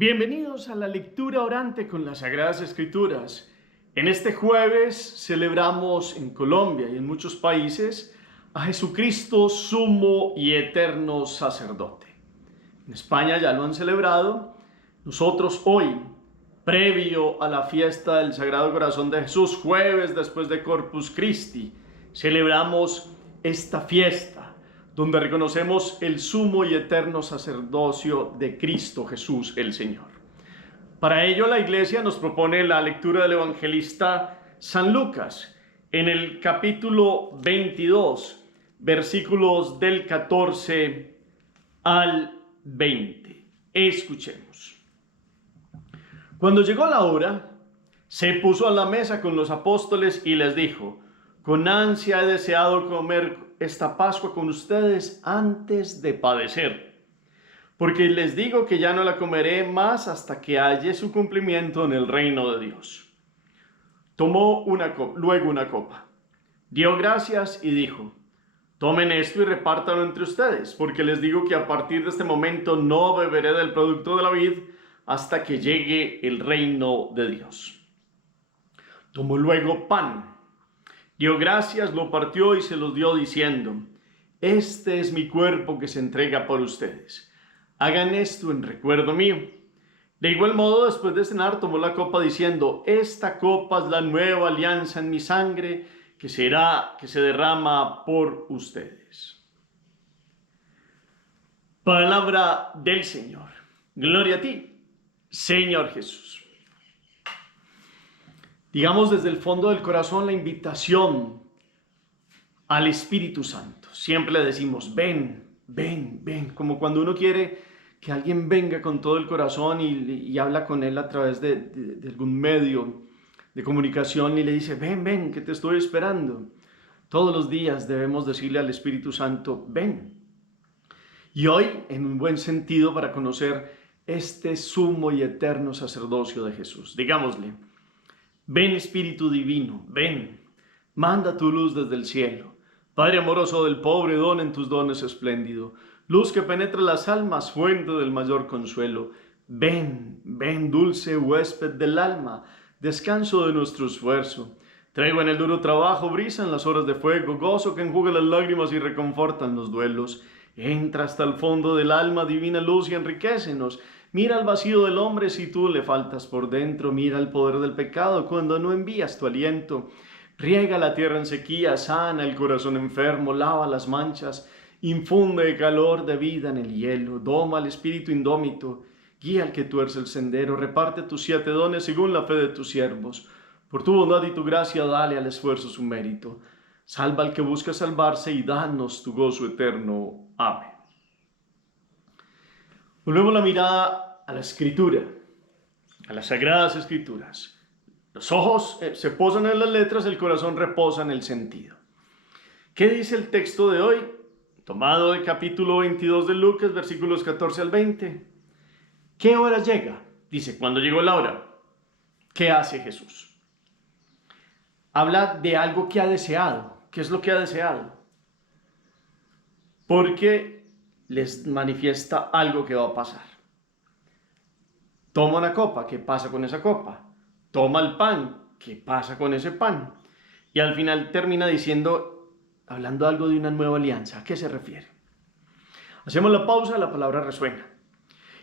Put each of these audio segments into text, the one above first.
Bienvenidos a la lectura orante con las Sagradas Escrituras. En este jueves celebramos en Colombia y en muchos países a Jesucristo, sumo y eterno sacerdote. En España ya lo han celebrado. Nosotros hoy, previo a la fiesta del Sagrado Corazón de Jesús, jueves después de Corpus Christi, celebramos esta fiesta donde reconocemos el sumo y eterno sacerdocio de Cristo Jesús el Señor. Para ello la Iglesia nos propone la lectura del evangelista San Lucas en el capítulo 22, versículos del 14 al 20. Escuchemos. Cuando llegó la hora, se puso a la mesa con los apóstoles y les dijo: con ansia he deseado comer esta Pascua con ustedes antes de padecer, porque les digo que ya no la comeré más hasta que halle su cumplimiento en el reino de Dios. Tomó luego una copa, dio gracias y dijo: tomen esto y repártanlo entre ustedes, porque les digo que a partir de este momento no beberé del producto de la vid hasta que llegue el reino de Dios. Tomó luego pan, dio gracias, lo partió y se los dio diciendo: este es mi cuerpo que se entrega por ustedes. Hagan esto en recuerdo mío. De igual modo, después de cenar, tomó la copa diciendo: esta copa es la nueva alianza en mi sangre que se derrama por ustedes. Palabra del Señor. Gloria a ti, Señor Jesús. Digamos desde el fondo del corazón la invitación al Espíritu Santo. Siempre le decimos: ven, ven, ven. Como cuando uno quiere que alguien venga con todo el corazón y habla con él a través de algún medio de comunicación y le dice: ven, ven, que te estoy esperando. Todos los días debemos decirle al Espíritu Santo: ven. Y hoy, en un buen sentido, para conocer este sumo y eterno sacerdocio de Jesús, digámosle: ven, Espíritu Divino, ven, manda tu luz desde el cielo. Padre amoroso del pobre, dona en tus dones espléndido, luz que penetra las almas, fuente del mayor consuelo. Ven, ven, dulce huésped del alma, descanso de nuestro esfuerzo. Traigo en el duro trabajo brisa en las horas de fuego, gozo que enjuga las lágrimas y reconfortan los duelos. Entra hasta el fondo del alma, divina luz, y enriquécenos. Mira el vacío del hombre si tú le faltas por dentro. Mira el poder del pecado cuando no envías tu aliento. Riega la tierra en sequía, sana el corazón enfermo, lava las manchas, infunde calor de vida en el hielo, doma al espíritu indómito, guía al que tuerce el sendero, reparte tus 7 dones según la fe de tus siervos. Por tu bondad y tu gracia dale al esfuerzo su mérito. Salva al que busca salvarse y danos tu gozo eterno. Amén. Volvemos la mirada a la Escritura, a las Sagradas Escrituras. Los ojos se posan en las letras, el corazón reposa en el sentido. ¿Qué dice el texto de hoy? Tomado del capítulo 22 de Lucas, versículos 14 al 20. ¿Qué hora llega? Dice: cuando llegó la hora. ¿Qué hace Jesús? Habla de algo que ha deseado. ¿Qué es lo que ha deseado? Porque les manifiesta algo que va a pasar. Toma una copa, ¿qué pasa con esa copa? Toma el pan, ¿qué pasa con ese pan? Y al final termina diciendo, hablando algo de una nueva alianza. ¿A qué se refiere? Hacemos la pausa, la palabra resuena.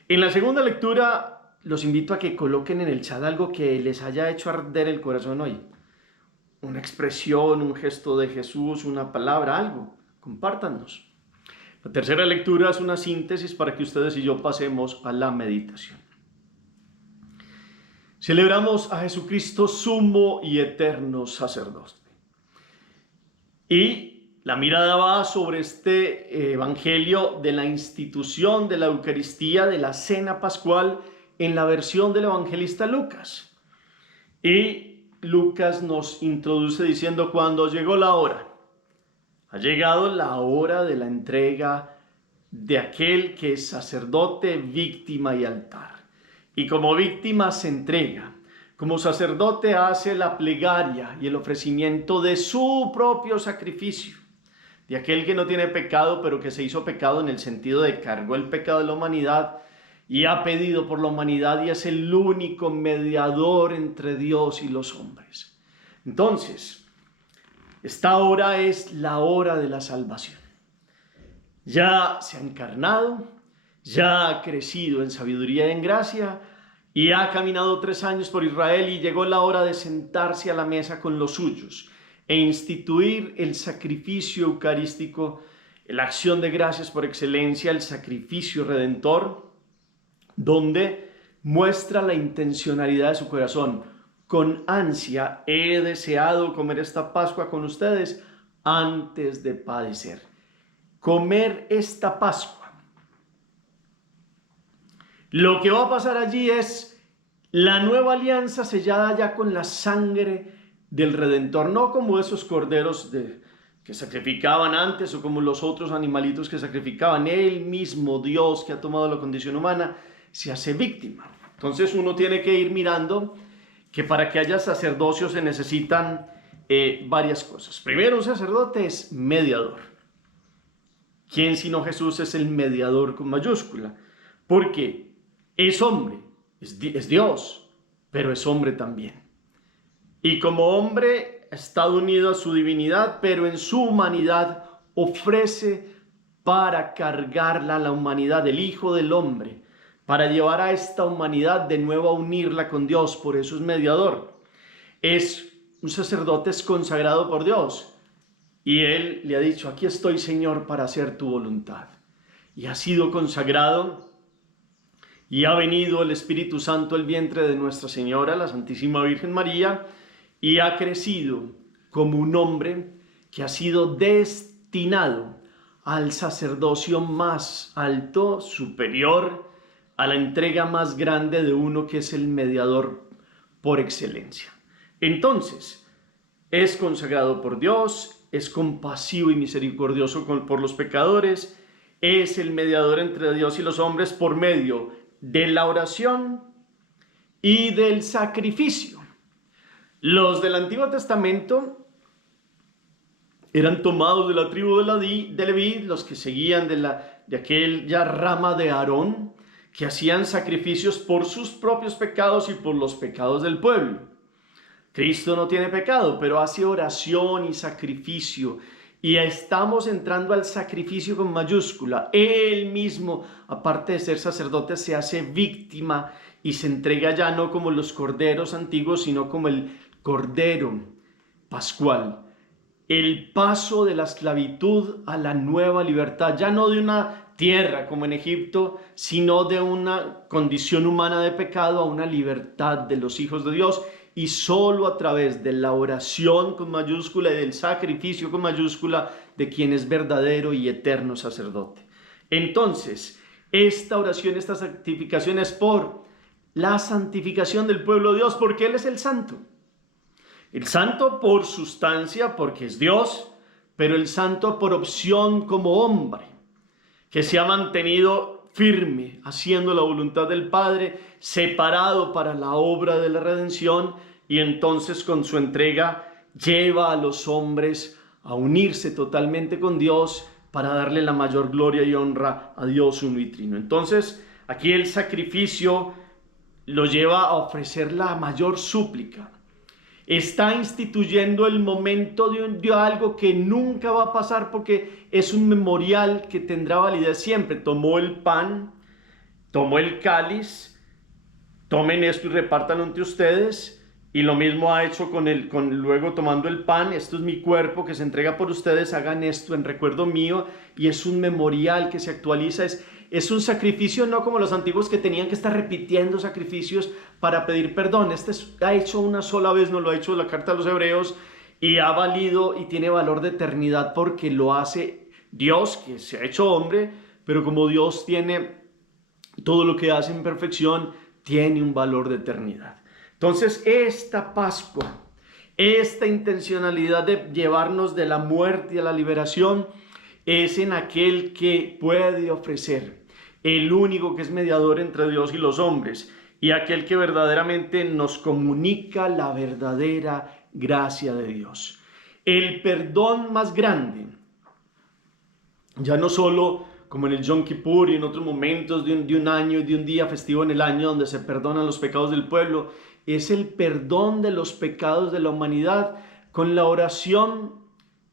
En la segunda lectura los invito a que coloquen en el chat algo que les haya hecho arder el corazón hoy. Una expresión, un gesto de Jesús, una palabra, algo. Compártanos. La tercera lectura es una síntesis para que ustedes y yo pasemos a la meditación. Celebramos a Jesucristo, sumo y eterno sacerdote. Y la mirada va sobre este evangelio de la institución de la Eucaristía, de la cena pascual, en la versión del evangelista Lucas. Y Lucas nos introduce diciendo: cuando llegó la hora. Ha llegado la hora de la entrega de aquel que es sacerdote, víctima y altar. Y como víctima se entrega, como sacerdote hace la plegaria y el ofrecimiento de su propio sacrificio, de aquel que no tiene pecado, pero que se hizo pecado en el sentido de cargó el pecado de la humanidad y ha pedido por la humanidad y es el único mediador entre Dios y los hombres. Entonces, esta hora es la hora de la salvación. Ya se ha encarnado, ya ha crecido en sabiduría y en gracia, y ha caminado 3 años por Israel y llegó la hora de sentarse a la mesa con los suyos e instituir el sacrificio eucarístico, la acción de gracias por excelencia, el sacrificio redentor, donde muestra la intencionalidad de su corazón. Con ansia he deseado comer esta Pascua con ustedes antes de padecer. Comer esta Pascua. Lo que va a pasar allí es la nueva alianza sellada ya con la sangre del Redentor, no como esos corderos que sacrificaban antes o como los otros animalitos que sacrificaban. Él mismo, Dios, que ha tomado la condición humana, se hace víctima. Entonces uno tiene que ir mirando que para que haya sacerdocio se necesitan varias cosas. Primero, un sacerdote es mediador. ¿Quién sino Jesús es el mediador con mayúscula? Porque es hombre, es Dios, pero es hombre también. Y como hombre ha estado unido a su divinidad, pero en su humanidad ofrece para cargarla a la humanidad del Hijo del Hombre, para llevar a esta humanidad de nuevo a unirla con Dios. Por eso es mediador. Es un sacerdote, es consagrado por Dios. Y él le ha dicho, aquí estoy, Señor, para hacer tu voluntad. Y ha sido consagrado y ha venido el Espíritu Santo al vientre de Nuestra Señora, la Santísima Virgen María, y ha crecido como un hombre que ha sido destinado al sacerdocio más alto, superior, a la entrega más grande de uno que es el mediador por excelencia. Entonces, es consagrado por Dios, es compasivo y misericordioso por los pecadores, es el mediador entre Dios y los hombres por medio de la oración y del sacrificio. Los del Antiguo Testamento eran tomados de la tribu de Leví, los que seguían de aquella rama de Aarón, que hacían sacrificios por sus propios pecados y por los pecados del pueblo. Cristo no tiene pecado, pero hace oración y sacrificio. Y estamos entrando al sacrificio con mayúscula. Él mismo, aparte de ser sacerdote, se hace víctima y se entrega ya no como los corderos antiguos, sino como el cordero pascual. El paso de la esclavitud a la nueva libertad, ya no de una tierra como en Egipto, sino de una condición humana de pecado a una libertad de los hijos de Dios. Y solo a través de la oración con mayúscula y del sacrificio con mayúscula de quien es verdadero y eterno sacerdote. Entonces, esta oración, esta santificación es por la santificación del pueblo de Dios, porque Él es el santo. El santo por sustancia, porque es Dios, pero el santo por opción como hombre, que se ha mantenido firme, haciendo la voluntad del Padre, separado para la obra de la redención, y entonces con su entrega lleva a los hombres a unirse totalmente con Dios para darle la mayor gloria y honra a Dios uno y trino. Entonces, aquí el sacrificio lo lleva a ofrecer la mayor súplica. Está instituyendo el momento de algo que nunca va a pasar porque es un memorial que tendrá validez siempre. Tomó el pan, tomó el cáliz, tomen esto y repártanlo entre ustedes. Y lo mismo ha hecho luego tomando el pan. Esto es mi cuerpo que se entrega por ustedes. Hagan esto en recuerdo mío. Y es un memorial que se actualiza. Es un sacrificio no como los antiguos que tenían que estar repitiendo sacrificios para pedir perdón. Ha hecho una sola vez, no lo ha hecho la carta a los Hebreos, y ha valido y tiene valor de eternidad porque lo hace Dios, que se ha hecho hombre, pero como Dios tiene todo lo que hace en perfección, tiene un valor de eternidad. Entonces, esta Pascua, esta intencionalidad de llevarnos de la muerte a la liberación, es en aquel que puede ofrecer, el único que es mediador entre Dios y los hombres, y aquel que verdaderamente nos comunica la verdadera gracia de Dios. El perdón más grande, ya no solo como en el Yom Kippur y en otros momentos de un año y de un día festivo en el año donde se perdonan los pecados del pueblo. Es el perdón de los pecados de la humanidad con la oración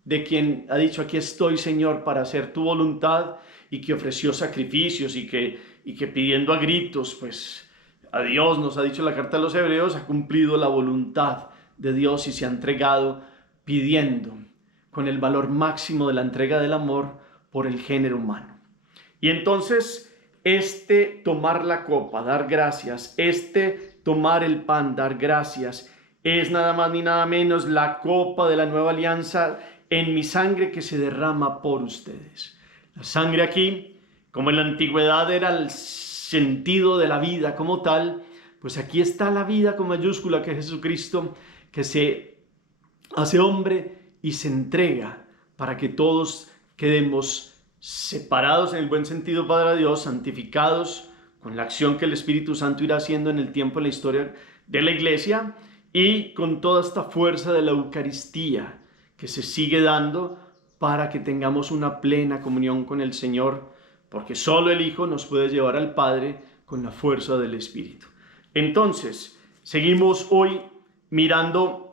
de quien ha dicho: aquí estoy, Señor, para hacer tu voluntad, y que ofreció sacrificios y que pidiendo a gritos, pues a Dios, nos ha dicho la carta de los Hebreos, ha cumplido la voluntad de Dios y se ha entregado pidiendo con el valor máximo de la entrega del amor por el género humano. Y entonces tomar la copa, dar gracias, tomar el pan, dar gracias, es nada más ni nada menos la copa de la nueva alianza en mi sangre que se derrama por ustedes. La sangre aquí, como en la antigüedad era el sentido de la vida como tal, pues aquí está la vida con mayúscula, que es Jesucristo, que se hace hombre y se entrega para que todos quedemos separados en el buen sentido para Dios, santificados con la acción que el Espíritu Santo irá haciendo en el tiempo, en la historia de la iglesia, y con toda esta fuerza de la Eucaristía que se sigue dando para que tengamos una plena comunión con el Señor, porque solo el Hijo nos puede llevar al Padre con la fuerza del Espíritu. Entonces, seguimos hoy mirando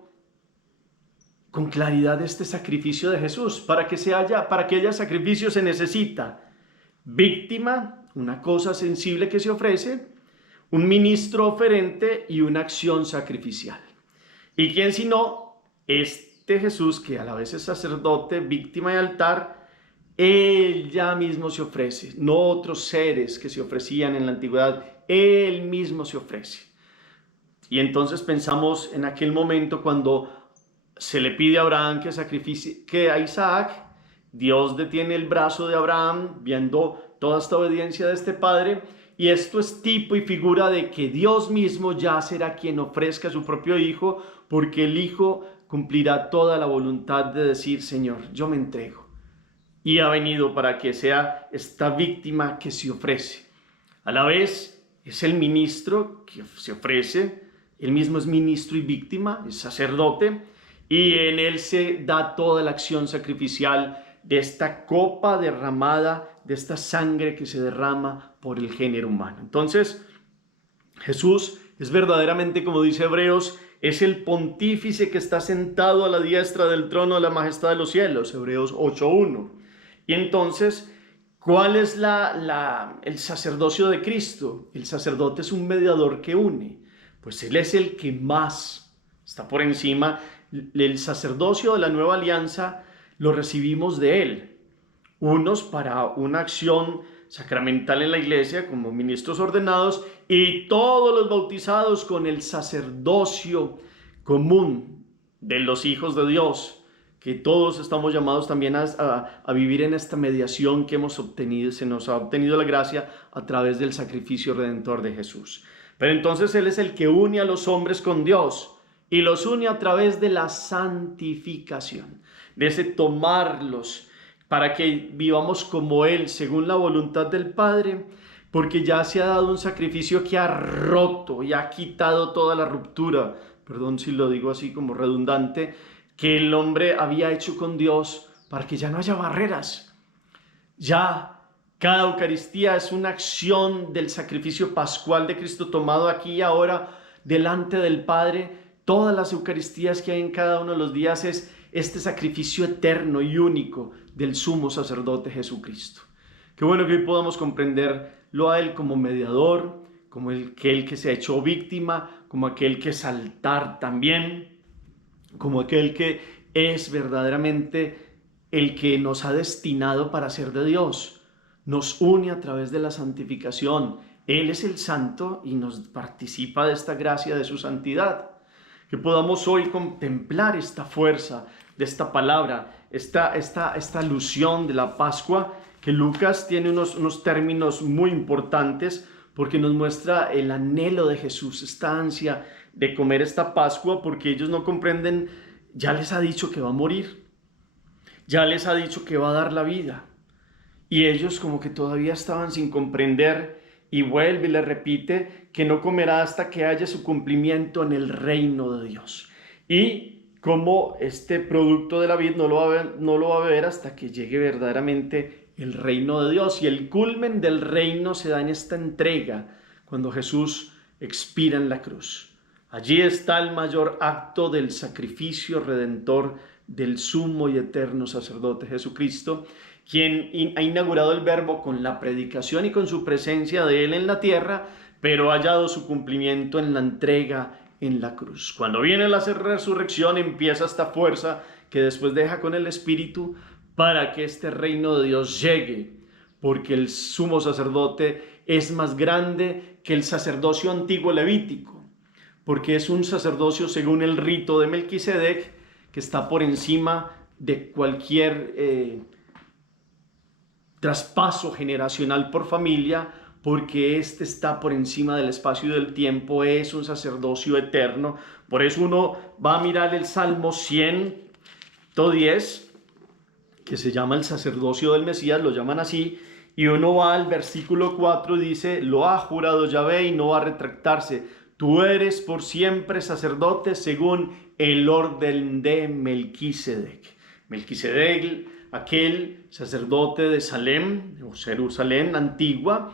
con claridad este sacrificio de Jesús. Para que haya sacrificio se necesita víctima, una cosa sensible que se ofrece, un ministro oferente y una acción sacrificial. ¿Y quién sino este Jesús, que a la vez es sacerdote, víctima y altar? Él ya mismo se ofrece, no otros seres que se ofrecían en la antigüedad, Él mismo se ofrece. Y entonces pensamos en aquel momento cuando se le pide a Abraham que sacrifique a Isaac. Dios detiene el brazo de Abraham viendo toda esta obediencia de este padre, y esto es tipo y figura de que Dios mismo ya será quien ofrezca a su propio hijo, porque el hijo cumplirá toda la voluntad de decir: Señor, yo me entrego. Y ha venido para que sea esta víctima que se ofrece. A la vez es el ministro que se ofrece, él mismo es ministro y víctima, es sacerdote, y en él se da toda la acción sacrificial de esta copa derramada, de esta sangre que se derrama por el género humano. Entonces, Jesús es verdaderamente, como dice Hebreos, es el pontífice que está sentado a la diestra del trono de la majestad de los cielos, Hebreos 8:1. Y entonces, ¿cuál es el sacerdocio de Cristo? El sacerdote es un mediador que une, pues Él es el que más está por encima. El sacerdocio de la nueva alianza lo recibimos de Él, unos para una acción sacramental en la iglesia como ministros ordenados, y todos los bautizados con el sacerdocio común de los hijos de Dios, que todos estamos llamados también a vivir en esta mediación que hemos obtenido, se nos ha obtenido la gracia a través del sacrificio redentor de Jesús. Pero entonces Él es el que une a los hombres con Dios, y los une a través de la santificación, de ese tomarlos para que vivamos como Él, según la voluntad del Padre, porque ya se ha dado un sacrificio que ha roto y ha quitado toda la ruptura, perdón si lo digo así como redundante, que el hombre había hecho con Dios, para que ya no haya barreras. Ya cada Eucaristía es una acción del sacrificio pascual de Cristo tomado aquí y ahora delante del Padre. Todas las Eucaristías que hay en cada uno de los días es este sacrificio eterno y único del sumo sacerdote Jesucristo. Qué bueno que hoy podamos comprenderlo a Él como mediador, como aquel que se ha hecho víctima, como aquel que es altar también, como aquel que es verdaderamente el que nos ha destinado para ser de Dios. Nos une a través de la santificación. Él es el santo y nos participa de esta gracia de su santidad. Que podamos hoy contemplar esta fuerza de esta palabra, esta alusión de la Pascua, que Lucas tiene unos términos muy importantes, porque nos muestra el anhelo de Jesús, esta ansia de comer esta Pascua, porque ellos no comprenden. Ya les ha dicho que va a morir, ya les ha dicho que va a dar la vida, y ellos como que todavía estaban sin comprender, y vuelve y le repite que no comerá hasta que haya su cumplimiento en el reino de Dios, y como este producto de la vid no lo va a beber hasta que llegue verdaderamente el reino de Dios. Y el culmen del reino se da en esta entrega, cuando Jesús expira en la cruz. Allí está el mayor acto del sacrificio redentor del sumo y eterno sacerdote Jesucristo, quien ha inaugurado el verbo con la predicación y con su presencia de Él en la tierra, pero ha hallado su cumplimiento en la entrega en la cruz. Cuando viene la resurrección, empieza esta fuerza que después deja con el Espíritu para que este reino de Dios llegue, porque el sumo sacerdote es más grande que el sacerdocio antiguo levítico, porque es un sacerdocio según el rito de Melquisedec, que está por encima de cualquier traspaso generacional por familia, porque este está por encima del espacio y del tiempo, es un sacerdocio eterno. Por eso uno va a mirar el Salmo 110, que se llama el sacerdocio del Mesías, lo llaman así, y uno va al versículo 4 y dice: lo ha jurado Yahvé y no va a retractarse, tú eres por siempre sacerdote según el orden de Melquisedec. Melquisedec, aquel sacerdote de Salem, o Jerusalén antigua,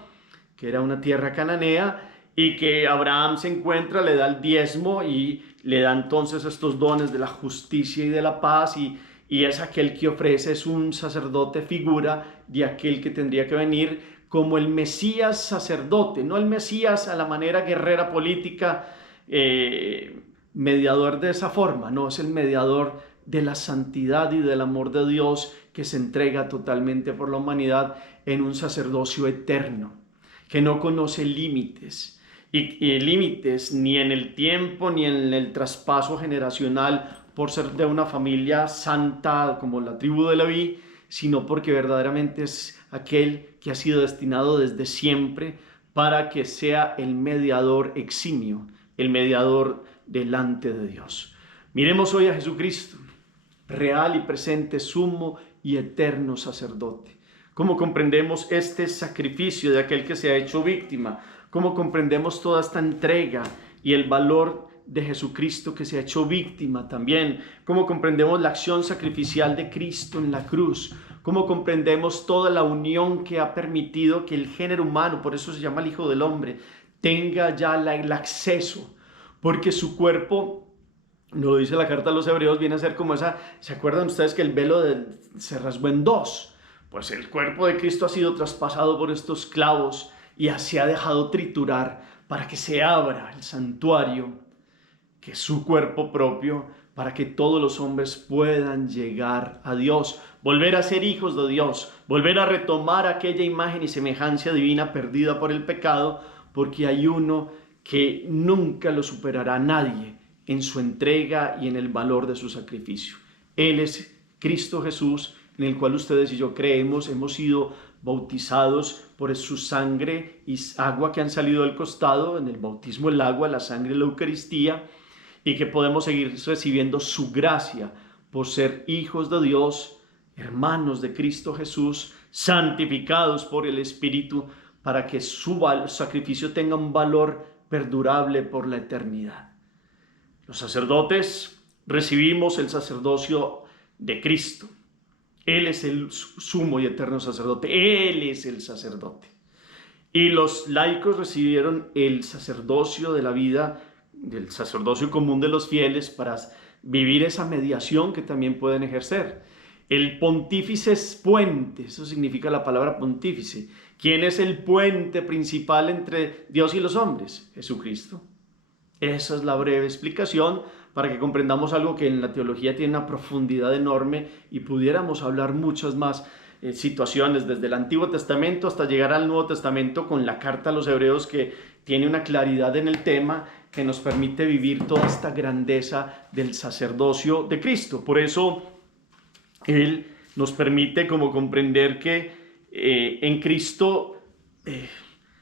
que era una tierra cananea, y que Abraham se encuentra, le da el diezmo y le da entonces estos dones de la justicia y de la paz, y es aquel que ofrece, es un sacerdote figura de aquel que tendría que venir como el Mesías sacerdote, no el Mesías a la manera guerrera política, mediador de esa forma, no, es el mediador de la santidad y del amor de Dios, que se entrega totalmente por la humanidad en un sacerdocio eterno, que no conoce límites, y límites ni en el tiempo ni en el traspaso generacional por ser de una familia santa como la tribu de Leví, sino porque verdaderamente es aquel que ha sido destinado desde siempre para que sea el mediador eximio, el mediador delante de Dios. Miremos hoy a Jesucristo, real y presente, sumo y eterno sacerdote. ¿Cómo comprendemos este sacrificio de aquel que se ha hecho víctima? ¿Cómo comprendemos toda esta entrega y el valor de Jesucristo que se ha hecho víctima también? ¿Cómo comprendemos la acción sacrificial de Cristo en la cruz? ¿Cómo comprendemos toda la unión que ha permitido que el género humano, por eso se llama el Hijo del Hombre, tenga ya el acceso? Porque su cuerpo, no lo dice la carta a los Hebreos, viene a ser como esa, ¿se acuerdan ustedes que el velo se rasgó en dos? Pues el cuerpo de Cristo ha sido traspasado por estos clavos y se ha dejado triturar para que se abra el santuario, que es su cuerpo propio, para que todos los hombres puedan llegar a Dios, volver a ser hijos de Dios, volver a retomar aquella imagen y semejanza divina perdida por el pecado, porque hay uno que nunca lo superará nadie en su entrega y en el valor de su sacrificio. Él es Cristo Jesús, en el cual ustedes y yo creemos, hemos sido bautizados por su sangre y agua que han salido del costado, en el bautismo el agua, la sangre, la Eucaristía, y que podemos seguir recibiendo su gracia por ser hijos de Dios, hermanos de Cristo Jesús, santificados por el Espíritu, para que su sacrificio tenga un valor perdurable por la eternidad. Los sacerdotes recibimos el sacerdocio de Cristo. Él es el sumo y eterno sacerdote. Él es el sacerdote. Y los laicos recibieron el sacerdocio de la vida, del sacerdocio común de los fieles, para vivir esa mediación que también pueden ejercer. El pontífice es puente, eso significa la palabra pontífice. ¿Quién es el puente principal entre Dios y los hombres? Jesucristo. Esa es la breve explicación para que comprendamos algo que en la teología tiene una profundidad enorme y pudiéramos hablar muchas más situaciones desde el Antiguo Testamento hasta llegar al Nuevo Testamento con la carta a los Hebreos, que tiene una claridad en el tema que nos permite vivir toda esta grandeza del sacerdocio de Cristo. Por eso Él nos permite como comprender que en Cristo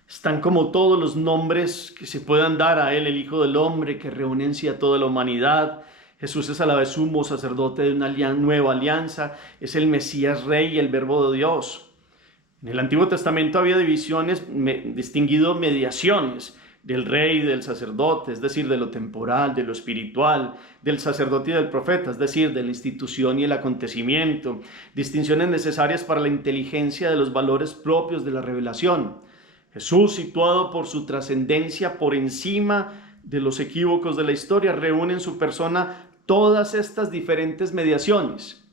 están como todos los nombres que se puedan dar a Él, el Hijo del Hombre, que reúne en sí a toda la humanidad. Jesús es a la vez sumo sacerdote de una nueva alianza, es el Mesías Rey y el Verbo de Dios. En el Antiguo Testamento había divisiones, distinguido mediaciones, del rey y del sacerdote, es decir, de lo temporal, de lo espiritual, del sacerdote y del profeta, es decir, de la institución y el acontecimiento, distinciones necesarias para la inteligencia de los valores propios de la revelación. Jesús, situado por su trascendencia por encima de los equívocos de la historia, reúne en su persona todas estas diferentes mediaciones.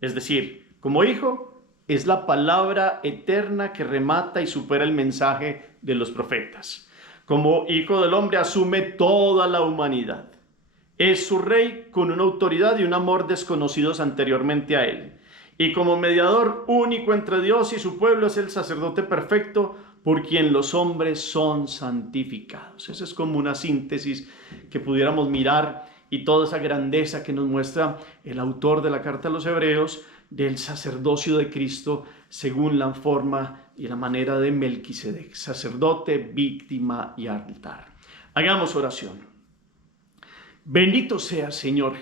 Es decir, como hijo, es la palabra eterna que remata y supera el mensaje de los profetas. Como hijo del hombre, asume toda la humanidad. Es su rey con una autoridad y un amor desconocidos anteriormente a él. Y como mediador único entre Dios y su pueblo, es el sacerdote perfecto por quien los hombres son santificados. Esa es como una síntesis que pudiéramos mirar, y toda esa grandeza que nos muestra el autor de la carta a los Hebreos del sacerdocio de Cristo según la forma y la manera de Melquisedec, sacerdote, víctima y altar. Hagamos oración. Bendito seas, Señor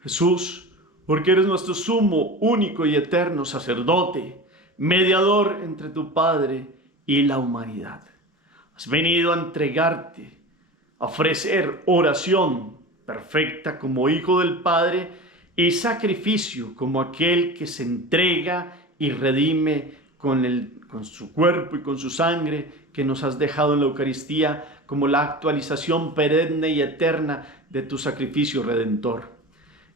Jesús, porque eres nuestro sumo, único y eterno sacerdote, mediador entre tu Padre y la humanidad. Has venido a entregarte, a ofrecer oración perfecta como hijo del Padre y sacrificio como aquel que se entrega y redime con su cuerpo y con su sangre que nos has dejado en la Eucaristía como la actualización perenne y eterna de tu sacrificio redentor.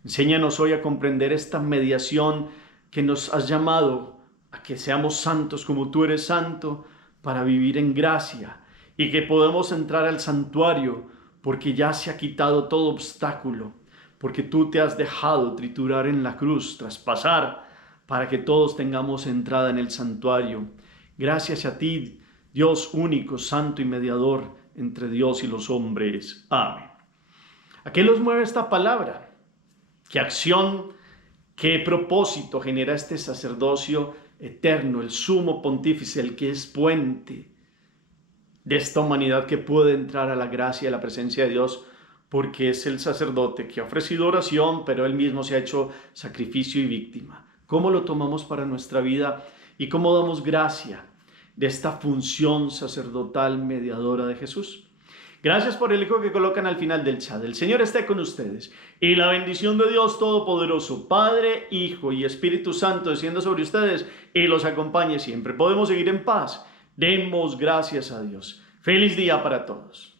Enséñanos hoy a comprender esta mediación que nos has llamado a que seamos santos como tú eres santo, para vivir en gracia y que podemos entrar al santuario porque ya se ha quitado todo obstáculo, porque tú te has dejado triturar en la cruz, traspasar, para que todos tengamos entrada en el santuario. Gracias a ti, Dios único, santo y mediador entre Dios y los hombres. Amén. ¿A qué los mueve esta palabra? ¿Qué acción, qué propósito genera este sacerdocio eterno, el sumo pontífice, el que es puente de esta humanidad que puede entrar a la gracia y a la presencia de Dios, porque es el sacerdote que ha ofrecido oración, pero él mismo se ha hecho sacrificio y víctima? ¿Cómo lo tomamos para nuestra vida y cómo damos gracia de esta función sacerdotal mediadora de Jesús? Gracias por el eco que colocan al final del chat. El Señor esté con ustedes y la bendición de Dios Todopoderoso, Padre, Hijo y Espíritu Santo, descienda sobre ustedes y los acompañe siempre. Podemos seguir en paz. Demos gracias a Dios. Feliz día para todos.